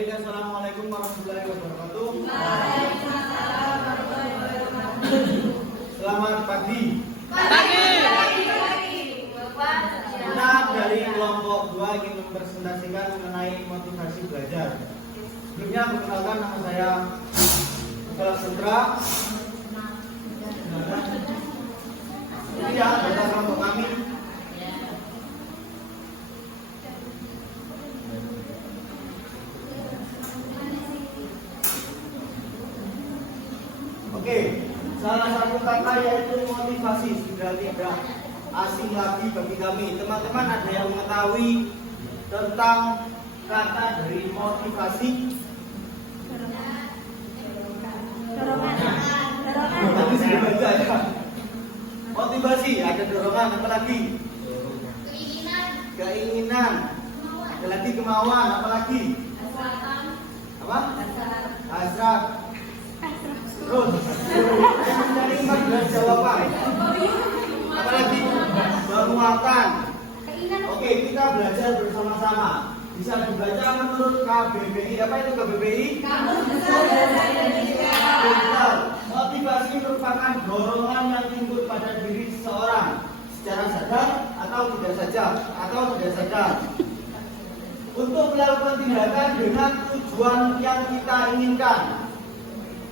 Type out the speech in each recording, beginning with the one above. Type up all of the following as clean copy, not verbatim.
Baik, assalamualaikum warahmatullahi wabarakatuh. Waalaikumsalam warahmatullahi wabarakatuh. Selamat pagi. Pagi. Kita dari kelompok 2 ingin mempresentasikan mengenai motivasi belajar. Sebelumnya perkenalkan, nama saya Kepala Sentra. Ini ya, data kelompok kami. Oke, salah satu kata yaitu motivasi sudah tidak asing lagi bagi kami. Teman-teman ada yang mengetahui tentang kata dari motivasi? Tadi sudah baca ya. Motivasi ada dorongan, apa lagi? Keinginan. Ada lagi kemauan, apa lagi? Apa? Hasrat. Terus mencari 14 jawaban. Apalagi bermuatan. Oke, kita belajar bersama-sama. Bisa dibaca menurut KBBI. Apa itu KBBI? Kamus Besar Bahasa Indonesia. Betul. Motivasi merupakan dorongan yang timbul pada diri seseorang secara sadar atau tidak sadar untuk melakukan tindakan dengan tujuan yang kita inginkan.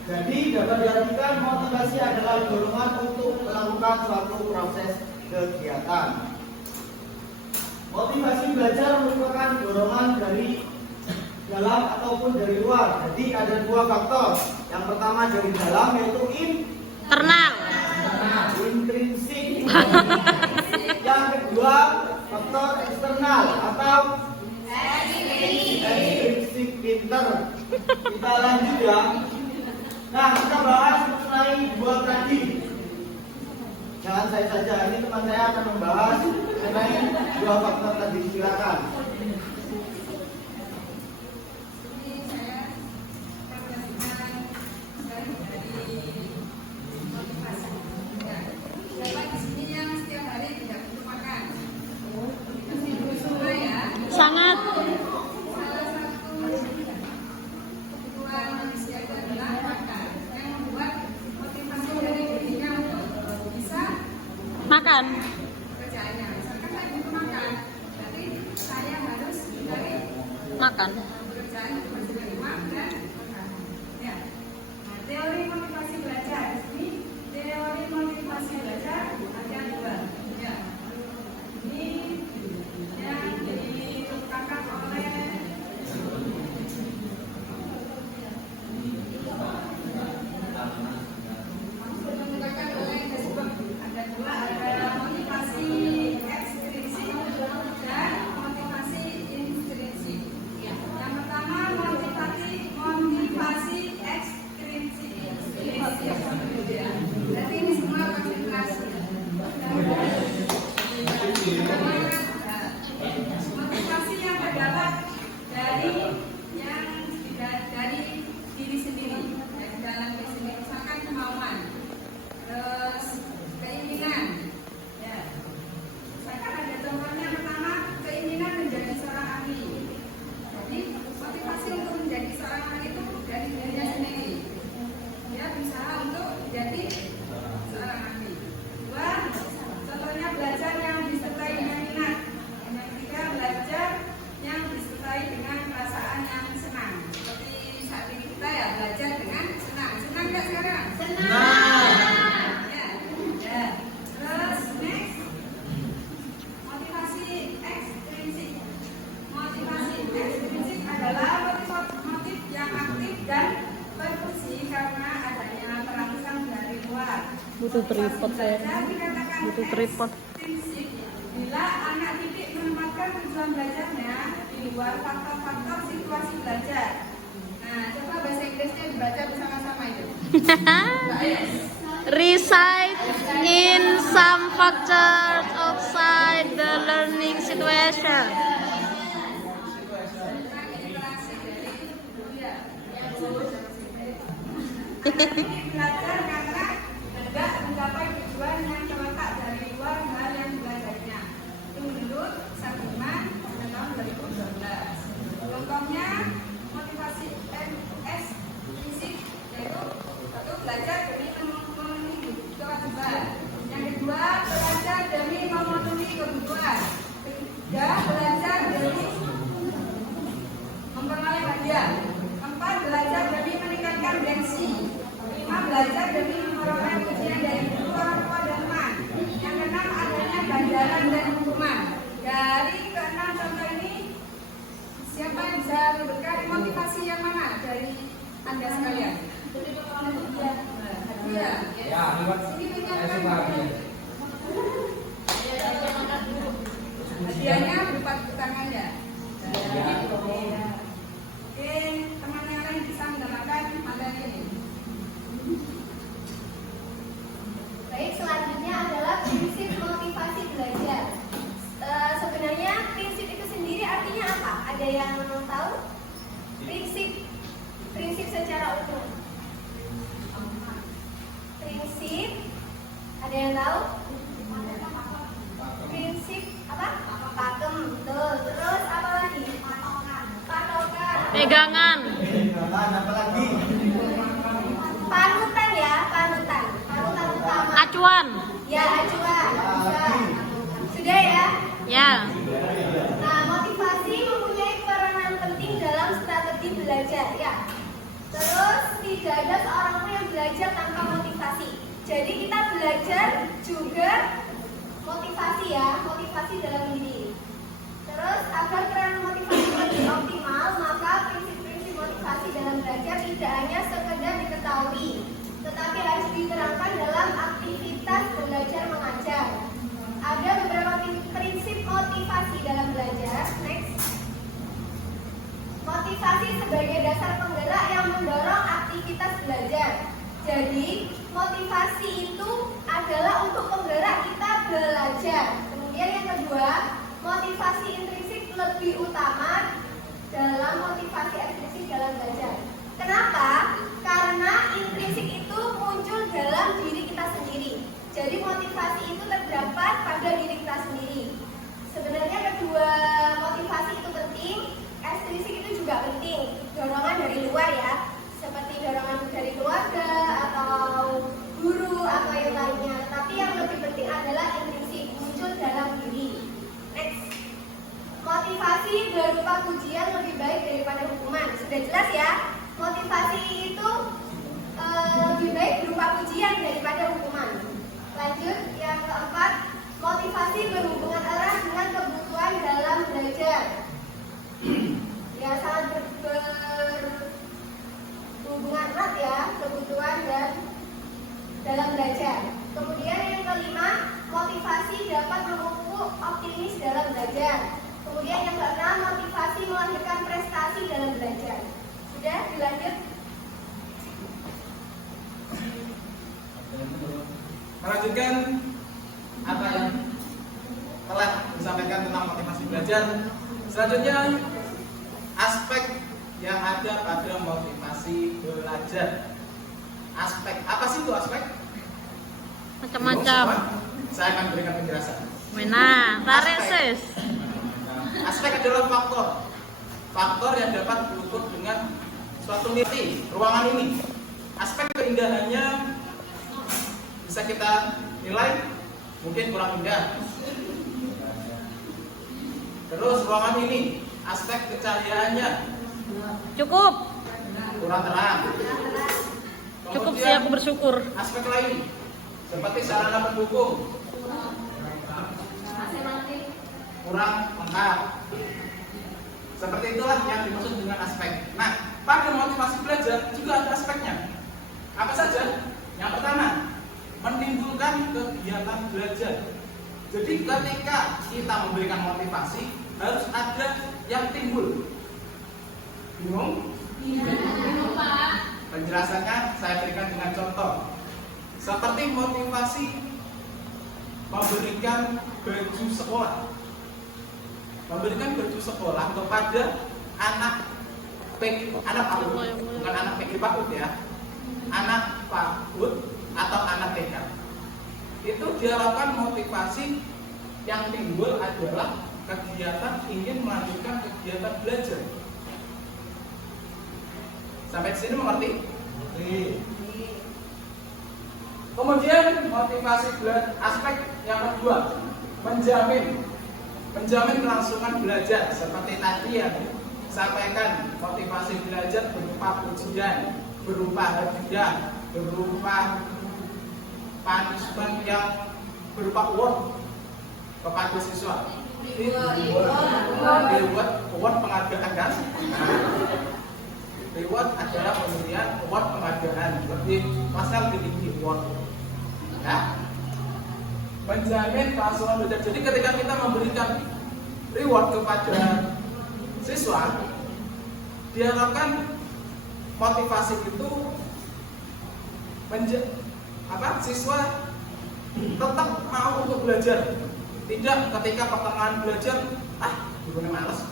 Jadi dapat diartikan motivasi adalah dorongan untuk melakukan suatu proses kegiatan. Motivasi belajar merupakan dorongan dari dalam ataupun dari luar. Jadi ada dua faktor. Yang pertama dari dalam yaitu Internal. Intrinsik. Yang kedua faktor eksternal atau ekstrinsik pinter. Kita lanjut ya. Nah, kita bahas mengenai dua tadi. Jangan saya saja, ini teman saya akan membahas mengenai dua faktor tadi. Silakan. Sangat. Makan. Kerjaannya, misalkan saya butuh makan, berarti saya harus mencari Makan. pekerjaan untuk mencari uang dan makan. Ya. Nah, teori motivasi belajar. Ini teori motivasi belajar ada dua. Ya. Ini yang ditukarkan oleh ada dua, ada motivasi ekstrinsik dan motivasi intrinsik. Yang pertama motivasi ekstrinsik. Jadi ini semua konsentrasi. Motivasi yang terdapat dari diri sendiri, dari dalam diri sendiri. Misalkan kemauan, terus keinginan. Ya. Misalkan ada contohnya pertama, keinginan menjadi seorang ahli. Jadi motivasi untuk menjadi seorang ahli itu dari dirinya sendiri. Dia berusaha untuk menjadi seorang ahli. Dua, contohnya belajar yang disertai dengan minat. Yang ketiga, belajar yang disertai dengan perasaan yang senang. Seperti saat ini kita ya belajar dengan senang. Senang nggak sekarang? Senang. Ya. Terus next, motivasi ekstrinsik. Motivasi ekstrinsik adalah motif yang aktif dan berfungsi karena adanya perangsang dari luar. Butuh tripod saya. Dikatakan Butuh tripod. ekstrinsik bila anak didik menempatkan tujuan belajarnya di luar faktor-faktor situasi belajar. Nah, coba bahasa Inggrisnya dibaca bersama-sama itu. Reside in some factors outside the learning situation. Belajar karena hendak mencapai tujuan yang terletak dari luar hal yang belajarnya. Itu menurut Sabiman pada tahun 2012. Contohnya motivasi dari Anda sekalian? Hadiah. Ya, buat saya coba hadiah. Hadiahnya berupa tepuk tangan ya. Oke, teman yang lain bisa menggunakan materi ini. Baik, selanjutnya adalah prinsip motivasi belajar. Sebenarnya prinsip itu sendiri artinya apa? Ada yang tahu? Prinsip secara umum. Prinsip, ada yang tahu? Prinsip apa? Pakem, betul. Terus apa lagi? Patokan. Pegangan. Pegangan apa lagi? Panutan ya, panutan. Panutan utama. Acuan. Ya, acuan. Bisa. Sudah ya? Ya. Nah, motivasi mempunyai peranan penting dalam strategi belajar ya. Terus tidak ada seorang pun yang belajar tanpa motivasi. Jadi kita belajar juga motivasi ya, motivasi dalam diri. Terus agar peran motivasi lebih optimal, maka prinsip-prinsip motivasi dalam belajar tidak hanya sekedar diketahui, tetapi harus diterapkan dalam aktivitas belajar mengajar. Ada beberapa prinsip motivasi dalam belajar. Next. Motivasi sebagai dasar penggerak yang mendorong aktivitas belajar. Jadi, motivasi itu adalah untuk penggerak kita belajar. Kemudian yang kedua, motivasi intrinsik lebih utama dalam motivasi ekstrinsik dalam belajar. Kenapa? Karena intrinsik itu muncul dalam diri kita sendiri. Jadi motivasi itu terdapat pada diri kita sendiri. Sebenarnya kedua motivasi itu penting, ekstrinsik itu juga penting. Dorongan dari luar ya, seperti dorongan dari keluarga atau guru atau yang lainnya. Tapi yang lebih penting adalah intrinsik, muncul dalam diri. Next. Motivasi berupa pujian lebih baik daripada hukuman. Sudah jelas ya? Motivasi itu lebih baik berupa pujian daripada hukuman. Lanjut, yang keempat, motivasi berhubungan erat dengan kebutuhan dalam belajar. Ya, sangat berhubungan erat ya, kebutuhan dan dalam belajar. Kemudian yang kelima, motivasi dapat memupuk optimis dalam belajar. Kemudian yang keenam, motivasi melahirkan prestasi dalam belajar. Sudah, dilanjut. Melanjutkan apa yang telah disampaikan tentang motivasi belajar. Selanjutnya, aspek yang ada pada motivasi belajar. Aspek, apa sih itu aspek? Macam-macam. Saya akan berikan penjelasan. Nah, tarik sis. Aspek adalah faktor yang dapat diukur dengan suatu nilai ruangan ini. Aspek keindahannya bisa kita nilai mungkin kurang indah. Terus ruangan ini, aspek kecahayaannya Cukup. kurang terang. Cukup sih, Kemudian, aku bersyukur. aspek lain seperti sarana pendukung kurang lengkap. Seperti itulah yang dimaksud dengan aspek. Nah, pada motivasi belajar juga ada aspeknya. Apa saja? Yang pertama, menimbulkan kegiatan belajar. Jadi ketika kita memberikan motivasi, harus ada yang timbul. Bingung? Bingung, Pak. Penjelasannya saya berikan dengan contoh. Seperti motivasi memberikan baju sekolah. Memberikan baju sekolah kepada anak PAUD, bukan anak PG PAUD ya. Anak PAUD atau anak TK. Itu diharapkan motivasi yang timbul adalah kegiatan ingin melanjutkan kegiatan belajar. Sampai di sini mengerti? Kemudian motivasi belajar, aspek yang kedua, menjamin kelangsungan belajar. Seperti tadi yang sampaikan, motivasi belajar berupa ujian, berupa hadiah, berupa punishment yang berupa award kepada siswa. Ini award penghargaan kan? Nah, Reward adalah pemberian award penghargaan, lebih pasal lebih tinggi reward. Ya. Menjamin kelangsungan belajar. Jadi ketika kita memberikan reward kepada siswa, diharapkan motivasi itu siswa tetap mau untuk belajar. Tidak ketika pertengahan belajar, gimana malas,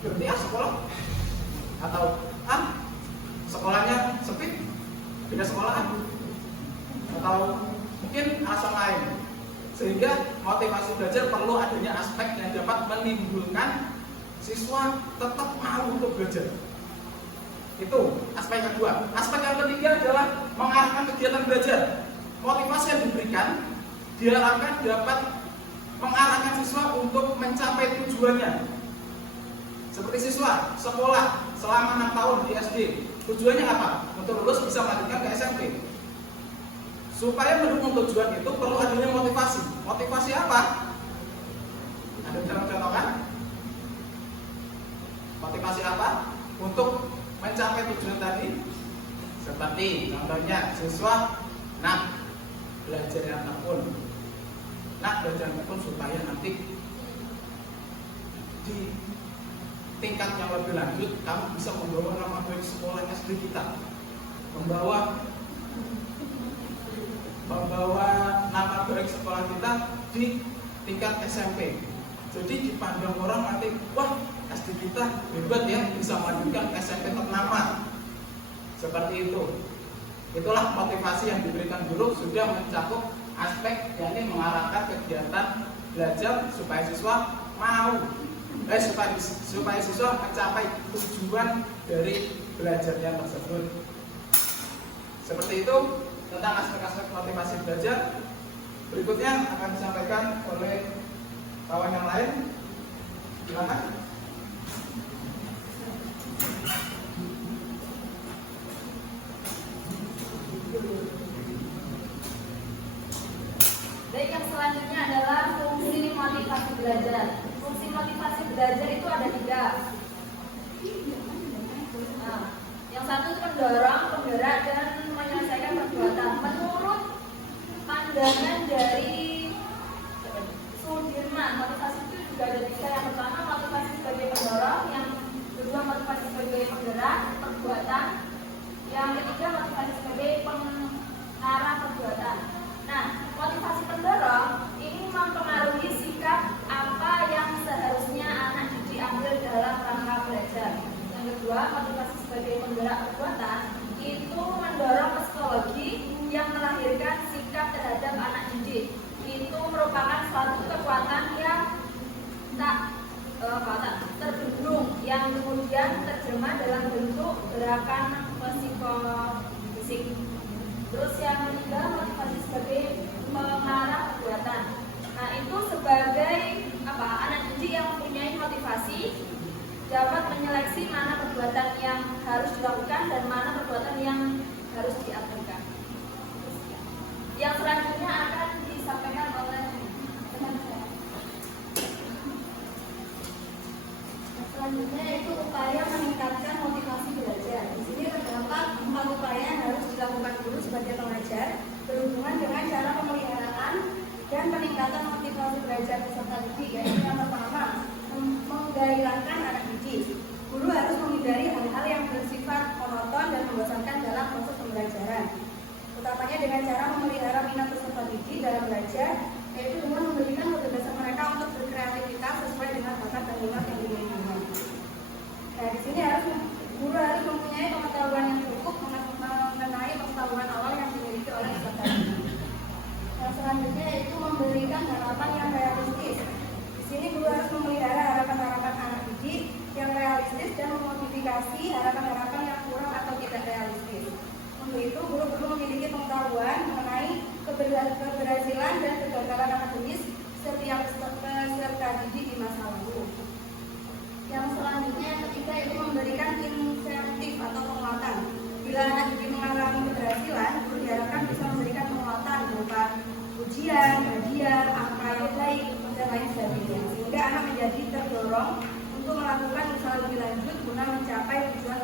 berhenti sekolah, atau sekolahnya sempit, pindah sekolahan, atau mungkin alasan lain. Sehingga motivasi belajar perlu adanya aspek yang dapat menimbulkan siswa tetap mau untuk belajar. Itu aspek yang kedua. Aspek yang ketiga adalah mengarahkan kegiatan belajar. Motivasi yang diberikan diharapkan dapat mengarahkan siswa untuk mencapai tujuannya. Seperti siswa sekolah selama 6 tahun di SD, tujuannya apa? Untuk lulus bisa melanjutkan ke SMP. Supaya mendukung tujuan itu perlu adanya motivasi. Motivasi apa? Ada contoh kan? Motivasi apa? Untuk mencapai tujuan tadi. Seperti contohnya siswa belajar apapun. Belajar apapun supaya nanti di tingkat yang lebih lanjut kamu bisa membawa nama baik sekolah SD kita, membawa nama baik sekolah kita di tingkat SMP. Jadi dipandang orang nanti, wah SD kita hebat ya, bisa melanjutkan SMP ternama. Seperti itu. Itulah motivasi yang diberikan guru sudah mencakup aspek yakni mengarahkan kegiatan belajar supaya siswa mau supaya siswa mencapai tujuan dari belajarnya tersebut. Seperti itu tentang aspek-aspek motivasi belajar. Berikutnya akan disampaikan oleh kawan yang lain. Silakan. Baik, yang selanjutnya adalah fungsi motivasi belajar. Fungsi motivasi belajar itu ada 3. Yang satu itu mendorong, penggerak, dan menyelesaikan perbuatan. Menurut pandangan dari Sudirman, motivasi itu juga ada 3. Yang pertama motivasi sebagai pendorong, yang kedua motivasi sebagai penggerak perbuatan, yang ketiga motivasi sebagai pengarah perbuatan. Nah, motivasi pendorong ini mempengaruhi sikap apa yang seharusnya anak didik ambil dalam rangka belajar. Yang kedua, motivasi sebagai penggerak perbuatan itu mendorong psikologi yang melahirkan sikap terhadap anak didik. Itu merupakan suatu kekuatan yang terbendung yang kemudian terjemah dalam bentuk gerakan psikofisik. Terus yang ketiga, motivasi sebagai pengarah perbuatan. Nah, itu sebagai anak didik yang mempunyai motivasi dapat menyeleksi mana perbuatan yang harus dilakukan dan mana perbuatan yang harus diabaikan. Yang selanjutnya akan disampaikan oleh teman saya. Selanjutnya yaitu upaya meningkatkan motivasi belajar. Di sini terdapat 4 upaya yang harus dilakukan guru sebagai pengajar berhubungan dengan cara pemeliharaan dan peningkatan motivasi belajar peserta didik. Yaitu yang pertama, menggairahkan anak didik. Guru harus menghindari hal-hal yang bersifat monoton dan membosankan dalam proses pembelajaran. Utamanya dengan cara memelihara minat peserta didik dalam belajar, yaitu dengan memberikan kebebasan mereka untuk berkreativitas sesuai dengan bakat dan minat yang dimiliki. Nah, di sini guru harus mempunyai pengetahuan yang cukup mengenai pengetahuan awal yang dimiliki oleh peserta didik. Yang selanjutnya yaitu memberikan harapan yang realistis. Di sini guru harus memelihara harapan-harapan anak didik yang realistis dan memodifikasi harapan-harapan yang kurang atau tidak realistis. Untuk itu, guru perlu memiliki pengetahuan mengenai keberhasilan dan kegagalan akademis setiap peserta didik di masa lalu. Yang selanjutnya yang ketiga yaitu memberikan insentif atau penguatan. Bila anak didik mengalami keberhasilan, guru diharapkan bisa memberikan penguatan berupa ujian, hadiah, angka yang baik, dan lain sebagainya. Sehingga anak menjadi terdorong untuk melakukan usaha lebih lanjut guna mencapai tujuan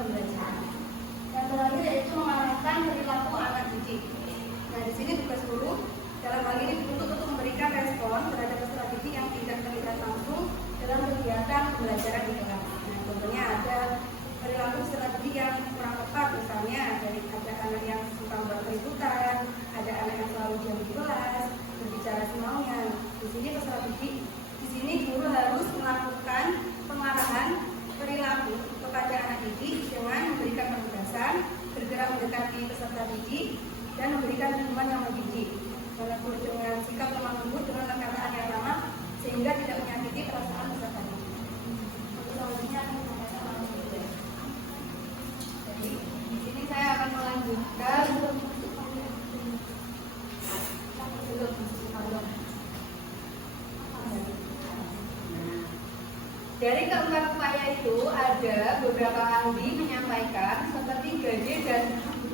anak yang suka buat keributan, ada anak yang selalu diam di kelas, berbicara semaunya. Di sini peserta didik, di sini guru harus melakukan pengarahan perilaku kepada anak didik dengan memberikan penugasan, bergerak mendekati peserta didik, dan memberikan lingkungan yang mendidik. Menegur dengan sikap lemah lembut dengan perkataan yang ramah sehingga tidak menyakiti perasaan peserta didik. Untuk selanjutnya akan saya lanjutkan. Jadi di sini saya akan melanjutkan dari keempat upaya itu ada beberapa ahli menyampaikan seperti Gage dan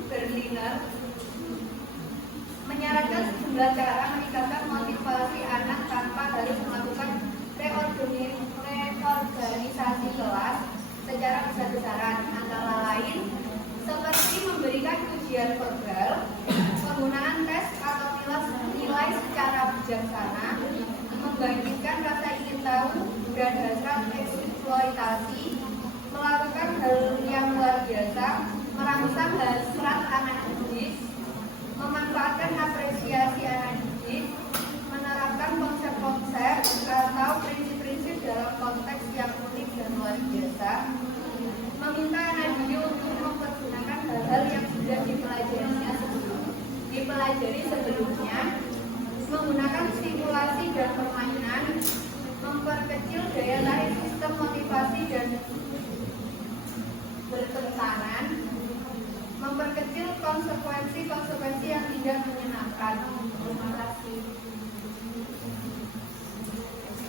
Berliner menyarankan sejumlah cara meningkatkan motivasi anak tanpa harus melakukan reorganisasi kelas secara besar-besaran, antara lain seperti memberikan ujian verbal, penggunaan tes atau nilai secara bijaksana, membangkitkan rasa ingin tahu dan hasrat eksploitasi, melakukan hal yang luar biasa, merangsang hasrat anak didik, memanfaatkan apresiasi anak didik, menerapkan konsep-konsep atau prinsip-prinsip dalam konteks yang unik dan luar biasa, meminta anak didik untuk mempergunakan hal-hal yang sudah dipelajari sebelumnya, menggunakan stimulasi dan permainan, memperkecil daya tarik sistem motivasi dan bertekanan, memperkecil konsekuensi yang tidak menyenangkan. Terima kasih.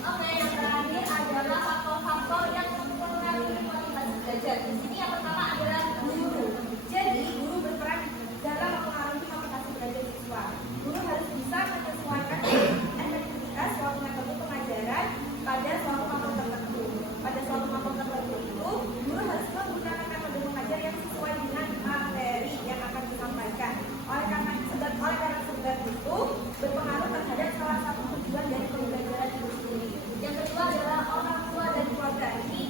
Oke, yang terakhir adalah faktor-faktor yang mempengaruhi motivasi belajar. Di sini yang pertama adalah guru. Jadi, guru berperan dalam mempengaruhi motivasi belajar siswa. Guru harus bisa menyesuaikan efektivitas suatu metode pengajaran pada suatu materi tertentu. Pada suatu materi tertentu itu, guru harus menggunakan metode pengajar yang sesuai dengan materi yang akan disampaikan. Oleh karena sebab itu berpengaruh terhadap salah satu tujuan dari pembelajaran itu sendiri. Yang kedua adalah orang tua dan keluarga. Ini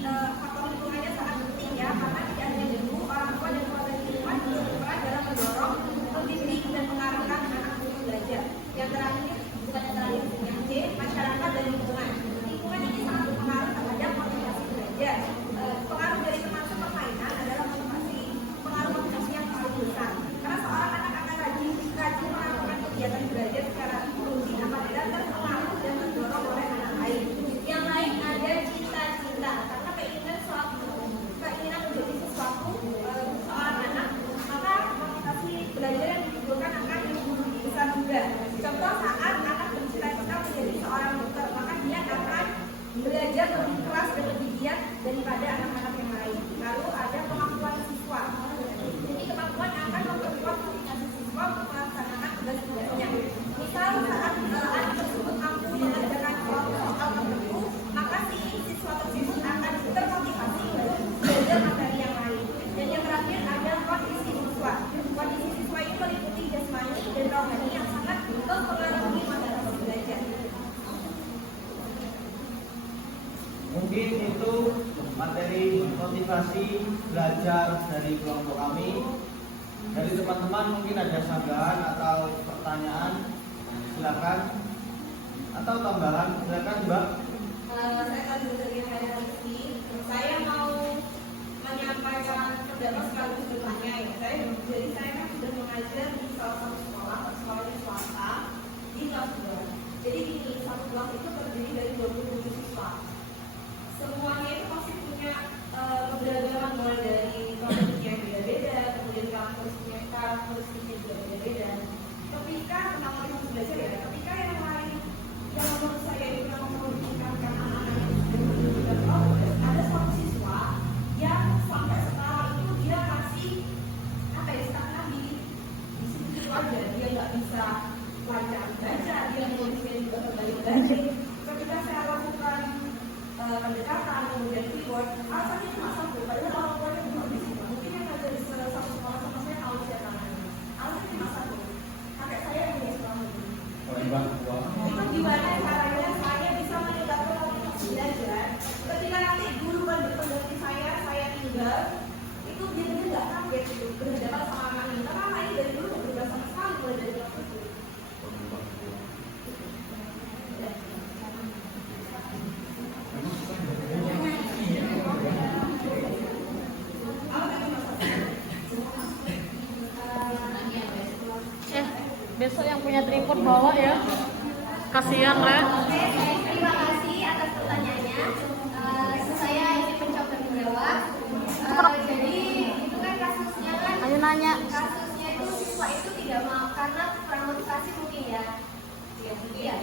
faktor lingkungannya sangat penting ya, karena tidak hanya guru, orang tua dan keluarga di rumah juga berperan dalam mendorong, membimbing dan mengarahkan anak untuk belajar. Yang terakhir, bukan yang terakhir, yang C, masyarakat dan lingkungan. Lingkungan ini sangat berpengaruh terhadap motivasi belajar. Pengaruh dari termasuk permainan adalah pengaruh motivasi yang paling besar. Karena seorang anak akan rajin melakukan kegiatan belajar secara rutin apabila terpengaruh dan terdorong oleh anak lain. Yang lain ada cita-cita, karena keinginan menjadi sesuatu seorang anak, maka motivasi belajar yang ditimbulkan akan besar juga. Contoh saat anak bercita-cita menjadi seorang dokter, maka dia akan belajar lebih keras dan lebih giat daripada anak-anak yang lain. Lalu ada kemampuan siswa. Jadi kemampuan akan memperkuat motivasi siswa untuk melaksanakan tugas-tugasnya. Misal saat anak tersebut mampu mengerjakan suatu soal tertentu, maka si siswa tersebut akan termotivasi untuk belajar materi yang lain. Dan yang terakhir ada kondisi siswa. Kondisi siswa ini meliputi jasmani dan rohani yang sangat mempengaruhi motivasi belajar. Mungkin itu materi motivasi belajar dari kelompok kami. Dari teman-teman mungkin ada sanggahan atau pertanyaan, silakan. Atau tambahan, silakan Mbak. Saya kan dari HRC. Saya mau menyampaikan pendapat sekaligus bertanya ya. Jadi saya kan sudah mengajar di salah satu sekolah di swasta di kelas 2. Jadi di satu kelas itu terdiri dari 27 siswa. Semuanya itu pasti punya keberagaman, mulai dari kompetensi yang beda-beda, kemudian karakteristiknya juga beda-beda. Ketika tentang motivasi belajar ya, ketika yang lain yang menurut saya itu yang memungkinkan anak-anak itu juga progres, ada suatu siswa yang sampai sekarang itu dia masih stagnan di situ aja, dia nggak bisa lancar baca, dia mulutnya juga kembali belajar. Ketika saya lakukan pendekatan kemudian itu dia nggak kaget gitu berhadapan sama anak ini, karena anak ini dari dulu nggak berubah sama sekali mulai dari kelas itu. Besok yang punya tripod bawa ya. Kasihan, Re. Terima kasih atas pertanyaannya. Saya ini mencoba menjawab. Jadi itu kan kasusnya kan. Ayo nanya. Kasusnya itu siswa itu tidak mau karena kurang motivasi mungkin ya. Iya,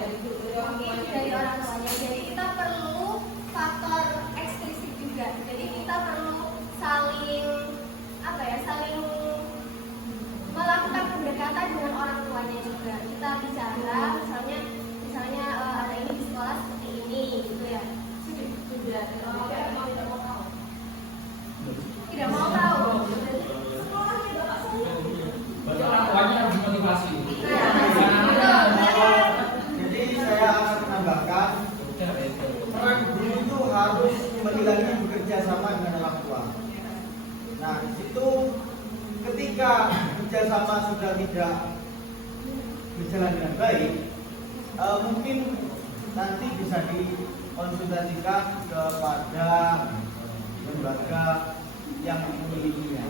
mungkin dari orang tuanya. Jadi kita perlu faktor eksklusif juga. Jadi kita perlu saling saling melakukan pendekatan dengan orang tuanya juga. Kita bicara, misalnya anak ini di sekolah seperti ini, gitu ya. Sudah, tidak mau tahu. Sekolahnya bapak saya. Berarti orang tuanya harus dimotivasi. Jadi saya akan menambahkan peran guru itu harus kembali lagi bekerja sama dengan orang tua. Nah, di situ ketika kerjasama sudah tidak berjalan dengan baik, mungkin nanti bisa dikonsultasikan kepada lembaga yang memilikinya.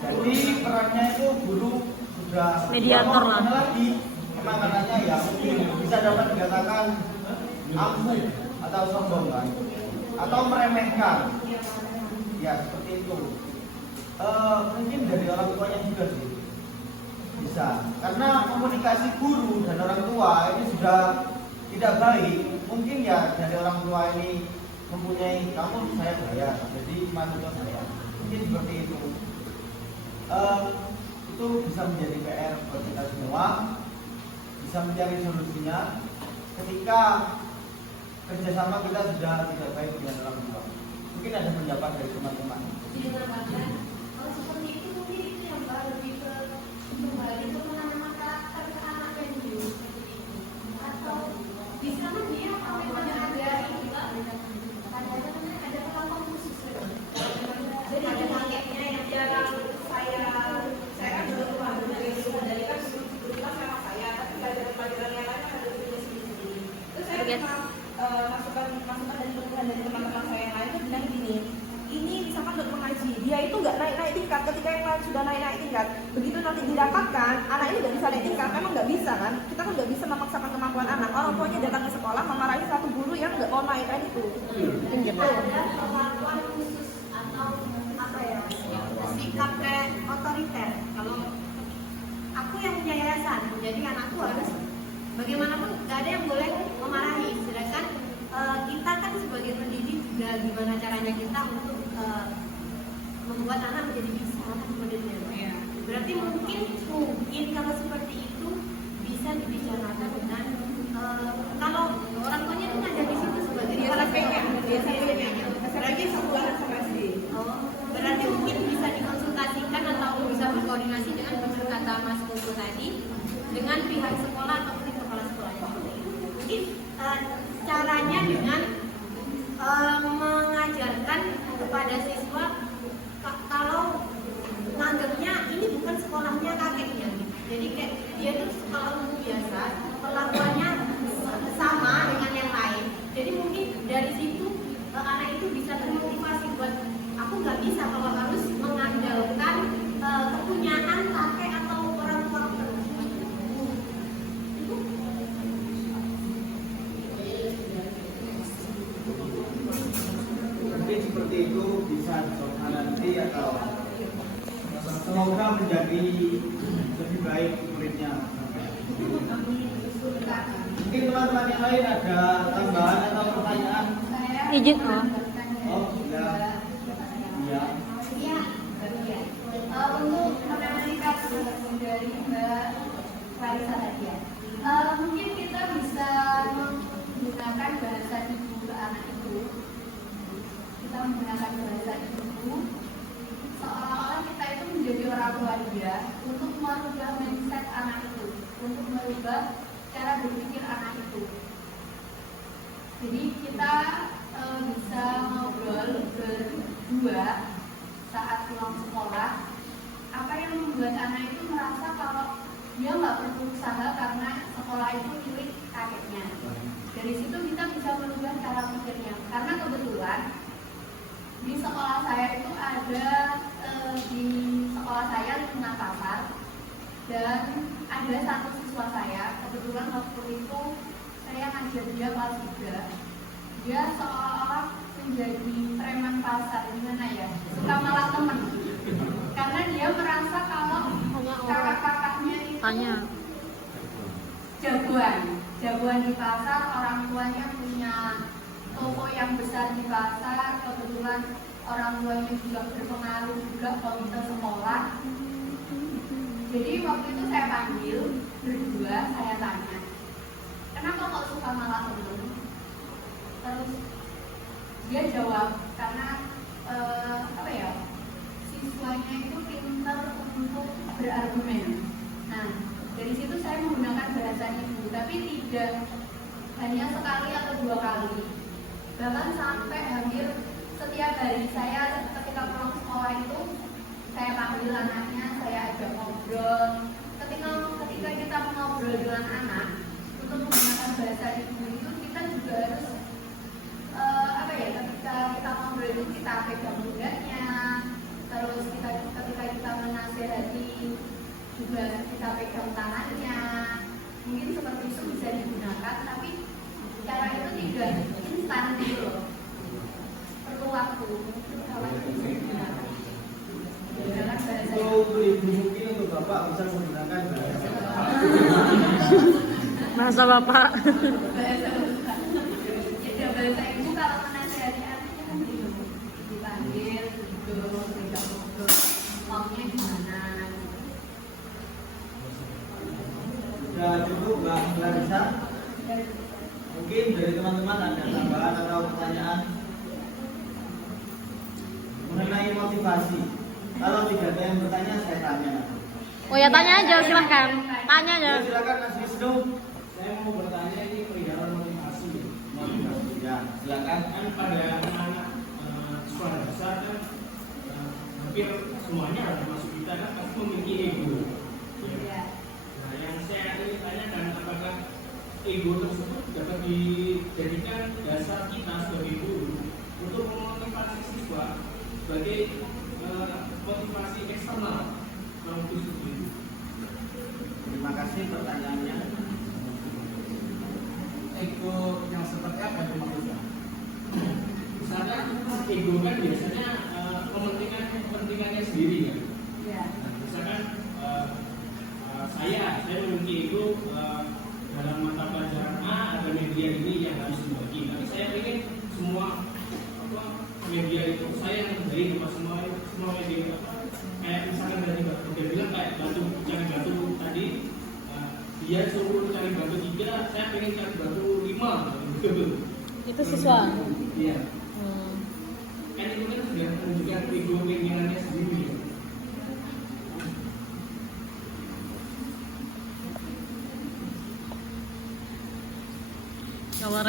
Jadi perannya itu guru sudah Mediator lah. lagi penanganannya ya mungkin bisa dapat dikatakan ampuh atau sombong kan, atau meremehkan ya seperti itu. Mungkin dari orang tuanya juga sih bisa, karena komunikasi guru dan orang tua ini sudah tidak baik. Mungkin ya dari orang tua ini mempunyai kamu saya bayar jadi manut saya, mungkin seperti itu. Itu bisa menjadi PR buat kita semua, bisa mencari solusinya ketika kerjasama kita sudah tidak baik dengan orang tua. Mungkin ada pendapat dari teman-teman. Kalau seperti itu mungkin itu yang lebih ke kembali ke penanaman karakter ke anaknya dulu seperti itu. Atau di sana dia memang ada ini Pak, ada kelompok khusus. Jadi ada paketnya yang jarang saya kan belum paham dari dari kan kebetulan sama saya, tapi pelajaran yang lain ada punya sendiri. Terus saya masukan dari teman-teman saya yang lain itu bilang gini, ini misalkan untuk mengaji, dia itu nggak naik tingkat, ketika yang lain sudah naik tingkat, begitu nanti didapatkan, anak ini nggak bisa naik tingkat, memang nggak bisa kan, kita kan nggak bisa memaksakan kemampuan anak, orang tuanya datang ke sekolah memarahi satu guru yang nggak mau naik kan itu. Ada perlakuan khusus atau sikap kayak otoriter. Kalau aku yang punya yayasan, jadi anakku harus bagaimanapun nggak ada yang boleh memarahi, sedangkan kita kan sebagai pendidik juga gimana caranya kita untuk membuat anak menjadi bisa modelnya. Ya. Berarti mungkin kalau seperti itu bisa dibicarakan dengan kalau orang tuanya itu ngajar di situ sebagai kepala PK, berarti sebuah organisasi. Berarti mungkin bisa dikonsultasikan atau bisa berkoordinasi dengan benar kata Mas Putu tadi dengan pihak sekolah atau pihak kepala sekolahnya. Mungkin caranya dengan mengajarkan kepada siswa kalau menganggapnya ini bukan sekolahnya kakeknya, jadi kayak dia itu sekolah umum biasa, perlakuannya sama dengan yang lain. Jadi mungkin dari situ anak itu bisa termotivasi buat aku nggak bisa kalau harus mengandalkan kepunyaan kakek atau orang tua terus. Mungkin seperti itu bisa dicoba nanti atau semoga menjadi lebih baik muridnya. Mungkin teman-teman yang lain ada tambahan atau pertanyaan? Izin Oh, ya. Ya. Ya, untuk menangani kasus dari Mbak Clarissa tadi ya, mungkin kita bisa menggunakan bahasa ibu ke anak itu. Kita menggunakan bahasa ibu, seolah-olah kita itu menjadi orang tua dia untuk merubah mindset anak itu, untuk merubah cara berpikir anak itu. Jadi kita bisa ngobrol kedua, saat pulang sekolah, apa yang membuat anak itu merasa kalau dia nggak perlu usaha karena sekolah itu milik kakeknya. Dari situ kita bisa merubah cara pikirnya. Karena kebetulan di sekolah saya itu ada di sekolah saya lingkungan pasar, dan ada satu siswa saya, kebetulan waktu itu saya ngajar dia kelas 3. Dia seolah-olah menjadi preman pasar, gimana ya, suka malah temen. Karena dia merasa kalau kakak-kakaknya itu jagoan di pasar, orang tuanya punya toko yang besar di pasar, kebetulan orang tuanya juga berpengaruh juga komite sekolah. Jadi waktu itu saya panggil berdua, saya tanya, kenapa kok suka malah temen? Terus dia jawab, karena siswanya itu pintar untuk berargumen. Nah, dari situ saya menggunakan bahasa ibu, tapi tidak hanya sekali atau 2 kali, bahkan sampai hampir setiap hari. Saya ketika pulang sekolah itu saya panggil anaknya, saya ajak ngobrol. Ketika kita mengobrol dengan anak untuk menggunakan bahasa ibu itu, kita juga harus ketika kita ngobrol itu kita pegang punggungnya, terus ketika kita menasihati juga kita pegang tangannya. Mungkin seperti itu bisa digunakan, tapi cara itu tidak instan gitu loh, perlu waktu. Kalau itu bisa digunakan bahasa Untuk ibu mungkin untuk bapak bisa menggunakan Bahasa bapak. bahasa ibu kalau menasihati anaknya kan dipanggil, duduk, pegang ngobrol, maunya gimana. Sudah cukup Mbak Clarissa? Mungkin dari teman-teman ada tambahan atau pertanyaan mengenai motivasi. Kalau tidak ada yang bertanya, saya tanya. Oh ya, tanya aja, silahkan. Tanya aja. Ya, silakan Mas Wisnu. Saya mau bertanya ini perihal motivasi. Ya, silakan. Kan pada anak-anak sekolah dasar kan hampir semuanya termasuk kita kan pasti memiliki ego. Ya. Nah, yang saya ingin tanyakan, apakah ego tersebut dapat dijadikan dasar kita sebagai guru untuk memotivasi siswa sebagai motivasi eksternal untuk studi? Terima kasih pertanyaannya. Ego yang seperti apa yang dimaksudkan? Misalnya ego kan biasanya kepentingannya sendiri kan. Ya. Nah, misalkan saya memiliki ego dalam mata pelajaran A ada media ini yang harus dibagi. Tapi saya ingin semua media itu saya yang terbaik buat semua media. Kayak misalkan tadi Bapak bilang kayak cari batu tadi, dia suruh cari batu 3, saya pengen cari batu 5 gitu. Itu siswa. Iya. Kan itu kan sudah menunjukkan ego keinginannya sendiri ya. Kabar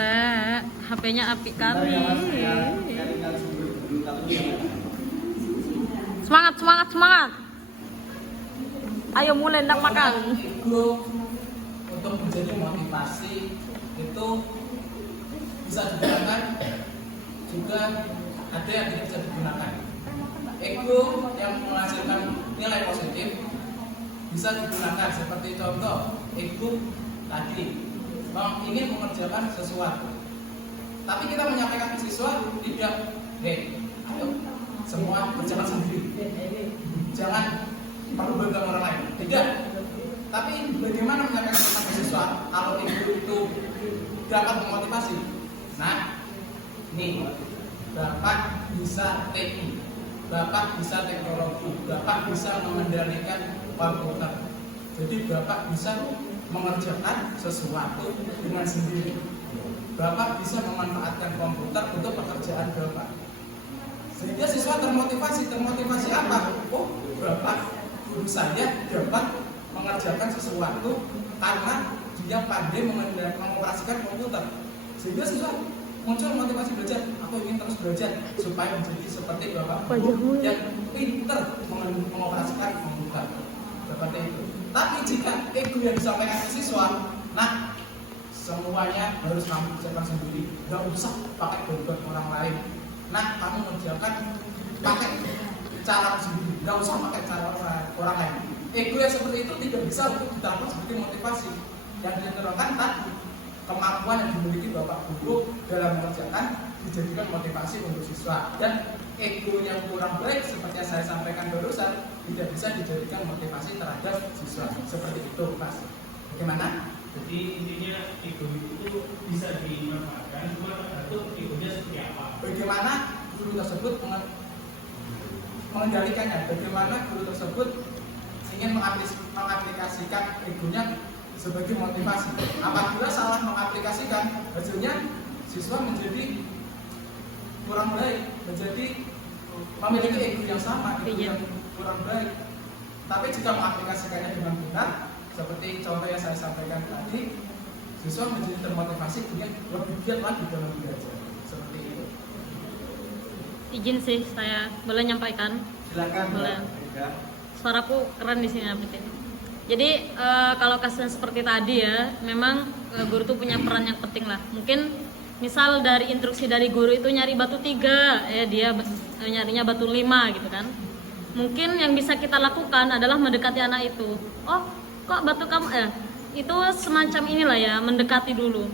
HP-nya apik Bentar kali. ya, Mas, saya carikan sumber dulu, tapi Semangat. Ayo mulai ndak makan. Ego untuk menjadi motivasi itu bisa digunakan, juga ada yang tidak bisa digunakan. Ego yang menghasilkan nilai positif bisa digunakan, seperti contoh ego tadi ingin mengerjakan sesuatu, tapi kita menyampaikan ke siswa tidak, ayo semua berjalan sendiri, jangan perlu bantuan orang lain, tidak. Tapi bagaimana menyampaikan kepada siswa kalau itu dapat memotivasi? Nah, ini Bapak bisa TI, Bapak bisa teknologi, Bapak bisa mengendalikan komputer. Jadi Bapak bisa mengerjakan sesuatu dengan sendiri. Bapak bisa memanfaatkan komputer untuk pekerjaan Bapak. Sehingga siswa termotivasi apa? Oh, Bapak guru saya dapat mengerjakan sesuatu karena dia pandai mengoperasikan komputer. Sehingga siswa muncul motivasi belajar, aku ingin terus belajar supaya menjadi seperti bapak Wajahmu guru yang pinter mengoperasikan komputer seperti itu. Tapi jika ego yang disampaikan ke siswa, nah semuanya harus kamu kerjakan sendiri, nggak usah pakai bantuan orang lain. Nah kamu mengerjakan pakai cara sendiri, nggak usah pakai cara orang lain. Ego yang seperti itu tidak bisa untuk diterapkan sebagai motivasi. Yang diterapkan tadi kemampuan yang dimiliki bapak guru dalam mengerjakan dijadikan motivasi untuk siswa, dan ego yang kurang baik seperti yang saya sampaikan barusan tidak bisa dijadikan motivasi terhadap siswa. Seperti itu, Mas. Bagaimana? Jadi intinya ego itu bisa dimanfaatkan, cuma tergantung egonya seperti apa. Bagaimana guru tersebut mengendalikannya? Bagaimana guru tersebut ingin mengaplikasikan egonya sebagai motivasi? Apabila salah mengaplikasikan, hasilnya siswa menjadi kurang baik, menjadi memiliki ego yang sama, ego yang kurang baik. Tapi jika mengaplikasikannya dengan benar, seperti contoh yang saya sampaikan tadi, siswa menjadi termotivasi ingin lebih giat lagi dalam belajar. Seperti itu. Izin sih saya boleh nyampaikan. Silakan. Boleh. Ya. Suaraku keren di sini berarti. Jadi kalau kasusnya seperti tadi ya, memang guru tuh punya peran yang penting lah. Mungkin misal dari instruksi dari guru itu nyari batu 3, ya dia nyarinya batu 5 gitu kan. Mungkin yang bisa kita lakukan adalah mendekati anak itu. Oh, kok batu kamu itu semacam inilah ya, mendekati dulu.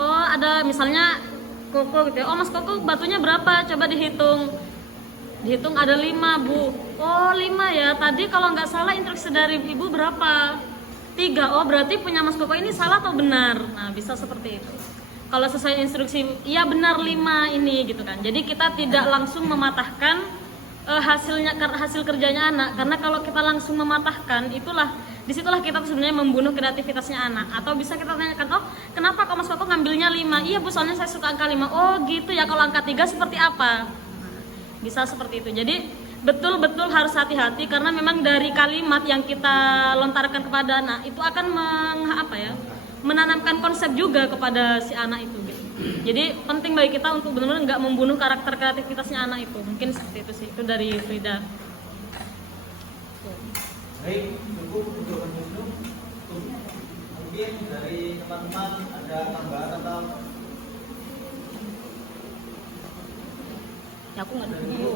Oh, ada misalnya Koko gitu ya. Oh, Mas Koko batunya berapa? Coba dihitung. Dihitung ada 5, Bu. Oh, 5 ya. Tadi kalau nggak salah instruksi dari Ibu berapa? 3. Oh, berarti punya Mas Koko ini salah atau benar? Nah, bisa seperti itu. Kalau sesuai instruksi, iya benar 5 ini gitu kan. Jadi kita tidak langsung mematahkan hasil kerjanya anak, karena kalau kita langsung mematahkan disitulah kita sebenarnya membunuh kreativitasnya anak. Atau bisa kita tanyakan, oh kenapa kok Mas Koko ngambilnya 5? Iya Bu, soalnya saya suka angka 5. Oh gitu ya, kalau angka 3 seperti apa? Bisa seperti itu. Jadi betul-betul harus hati-hati, karena memang dari kalimat yang kita lontarkan kepada anak itu akan menanamkan konsep juga kepada si anak itu gitu. Jadi penting bagi kita untuk benar-benar nggak membunuh karakter kreativitasnya anak itu. Mungkin seperti itu sih. Itu dari Frida. Baik, cukup untuk menutup. Mungkin dari teman-teman ada tambahan atau Ya aku nggak ada video.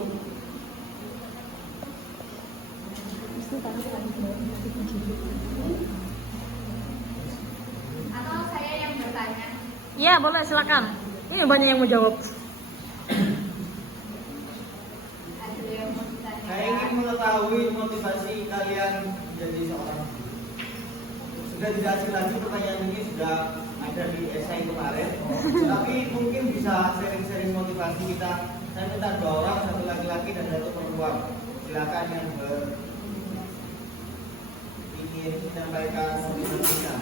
Atau saya yang bertanya. Iya boleh, silakan. Ini banyak yang mau jawab. Ada yang mau ditanya? saya ingin mengetahui motivasi kalian menjadi seorang guru. Sudah tidak asing lagi, pertanyaan ini sudah ada di esai kemarin. Tapi mungkin bisa sharing-sharing motivasi kita. Saya minta 2 orang, 1 laki-laki dan 1 perempuan. Silakan yang ingin menyampaikan motivasinya.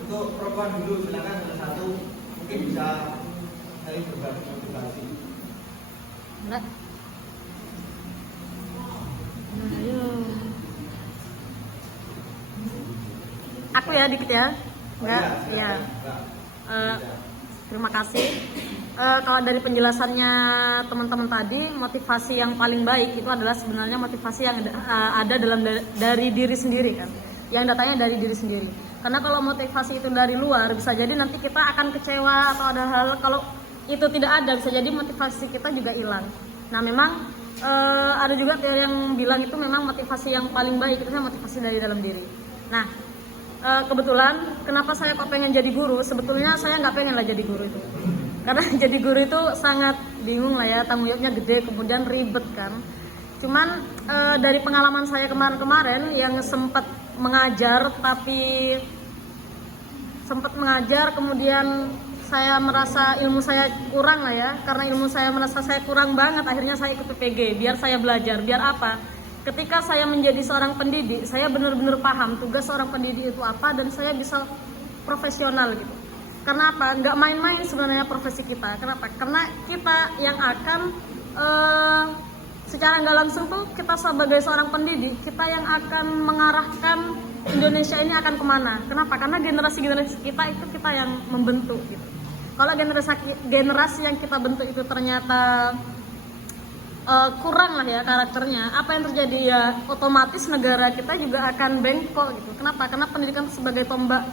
Untuk perempuan dulu, silakan ada 1, mungkin bisa saling berbagi motivasi. Enggak. Nah, ayo. Aku ya dikit ya. Enggak, ya. Terima kasih. Kalau dari penjelasannya teman-teman tadi, motivasi yang paling baik itu adalah sebenarnya motivasi yang ada dari diri sendiri kan. Yang datanya dari diri sendiri. Karena kalau motivasi itu dari luar, bisa jadi nanti kita akan kecewa atau ada hal, kalau itu tidak ada, bisa jadi motivasi kita juga hilang. Nah memang ada juga teori yang bilang itu memang motivasi yang paling baik itu motivasi dari dalam diri. Nah kebetulan kenapa saya kok pengen jadi guru, sebetulnya saya nggak pengen lah jadi guru itu. Karena jadi guru itu sangat bingung lah ya, tanggung jawabnya gede, kemudian ribet kan. Cuman dari pengalaman saya kemarin-kemarin yang sempat mengajar, kemudian saya merasa ilmu saya kurang lah ya. Karena ilmu saya merasa saya kurang banget, akhirnya saya ikut PPG biar saya belajar. Biar apa? Ketika saya menjadi seorang pendidik, saya benar-benar paham tugas seorang pendidik itu apa, dan saya bisa profesional gitu. Karena apa? Nggak main-main sebenarnya profesi kita. Kenapa? Karena kita yang akan secara nggak langsung tuh kita sebagai seorang pendidik, kita yang akan mengarahkan Indonesia ini akan kemana. Kenapa? Karena generasi-generasi kita itu kita yang membentuk gitu. Kalau generasi yang kita bentuk itu ternyata kurang lah ya karakternya, apa yang terjadi ya otomatis negara kita juga akan bengkok gitu. Kenapa? Karena pendidikan sebagai tombak,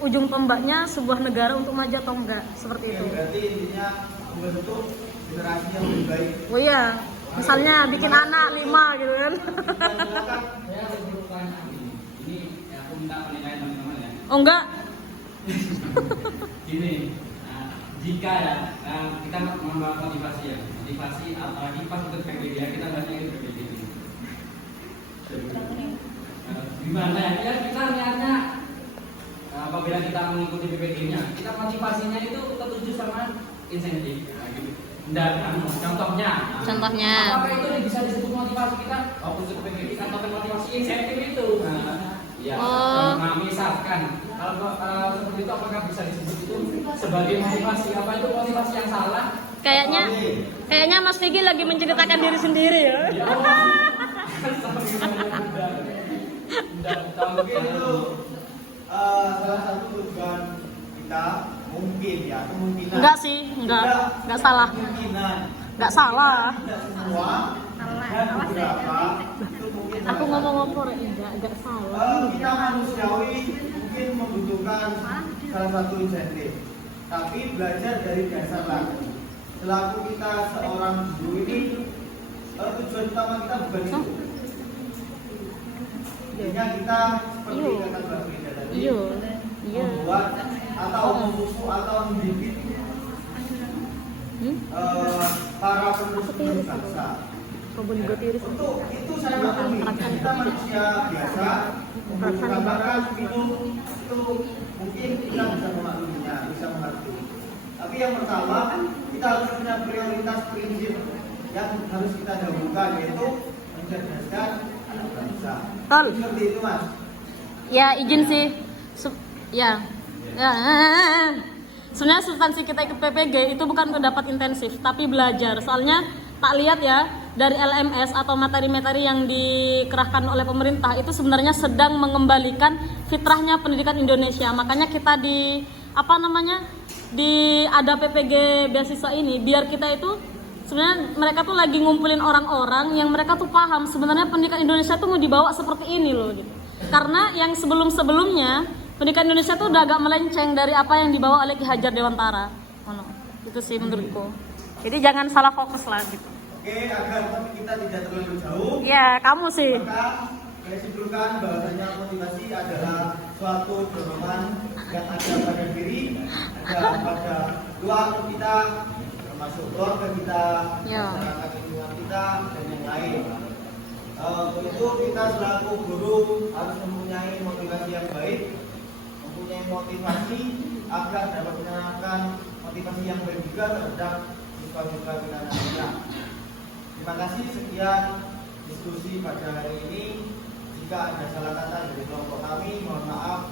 ujung tombaknya sebuah negara untuk maju atau enggak, seperti itu. Berarti intinya membentuk generasi yang lebih baik. Oh iya, misalnya bikin anak 5 gitu kan. Saya ada pertanyaan ini aku minta penilaian teman-teman ya. Oh enggak. Gini, jika ya kita membahas motivasi ya, motivasi apalagi pas untuk PPG ya, kita bahasnya itu PPG ini. Gimana ya? Kita lihatnya apabila kita mengikuti PPG-nya, kita motivasinya itu tertuju sama insentif. Nah, gitu. Contohnya. Contohnya. Apakah itu bisa disebut motivasi kita? Oh, untuk PPG kita atau motivasi insentif itu? Ya. Oh. Nah, misalkan kalau seperti itu apakah bisa disebut itu sebagai motivasi? Apa itu motivasi yang salah? Kayaknya Mas Vicky lagi menceritakan diri sendiri ya. Mungkin itu salah satu tujuan kita, mungkin ya, kemungkinan. Enggak sih, enggak salah. Kemungkinan. Enggak salah. Tidak semua. Dan beberapa itu mungkin. Aku ngomong ngopor enggak salah. Kita manusiawi mungkin membutuhkan salah satu insentif, tapi belajar dari dasar lagi. Selaku kita seorang guru ini, tujuan utama kita bukan itu. Intinya kita seperti kata Mbak Frida tadi, membuat atau memusuh atau mendidik para penerus bangsa. Untuk itu saya maklumi, kita manusia biasa, membutuhkan makan, minum, itu mungkin kita bisa memakluminya, bisa mengerti. Tapi yang pertama, kita harus punya prioritas prinsip yang harus kita dahulukan, yaitu mencerdaskan anak bangsa. Seperti itu, Mas. Ya, izin sih. Ya. Sebenarnya substansi kita ikut PPG itu bukan untuk dapat intensif, tapi belajar. Soalnya tak lihat ya, dari LMS atau materi-materi yang dikerahkan oleh pemerintah itu sebenarnya sedang mengembalikan fitrahnya pendidikan Indonesia. Makanya kita ada PPG beasiswa ini biar kita itu sebenarnya mereka tuh lagi ngumpulin orang-orang yang mereka tuh paham sebenarnya pendidikan Indonesia tuh mau dibawa seperti ini loh gitu. Karena yang sebelum-sebelumnya pendidikan Indonesia tuh udah agak melenceng dari apa yang dibawa oleh Ki Hajar Dewantara. Itu sih menurutku. Jadi jangan salah fokus lah gitu. Oke, agar topik kita tidak terlalu jauh. Ya, kamu sih. Maka saya simpulkan bahwasanya motivasi adalah suatu dorongan yang ada pada diri, ada pada keluarga kita, termasuk keluarga kita, masyarakat lingkungan kita, dan yang lain. Untuk itu kita selaku guru harus mempunyai motivasi yang baik, mempunyai motivasi agar dapat menanamkan motivasi yang baik juga terhadap siswa-siswa kita. Terima kasih, sekian diskusi pada hari ini. Jika ada salah kata dari kelompok kami, mohon maaf.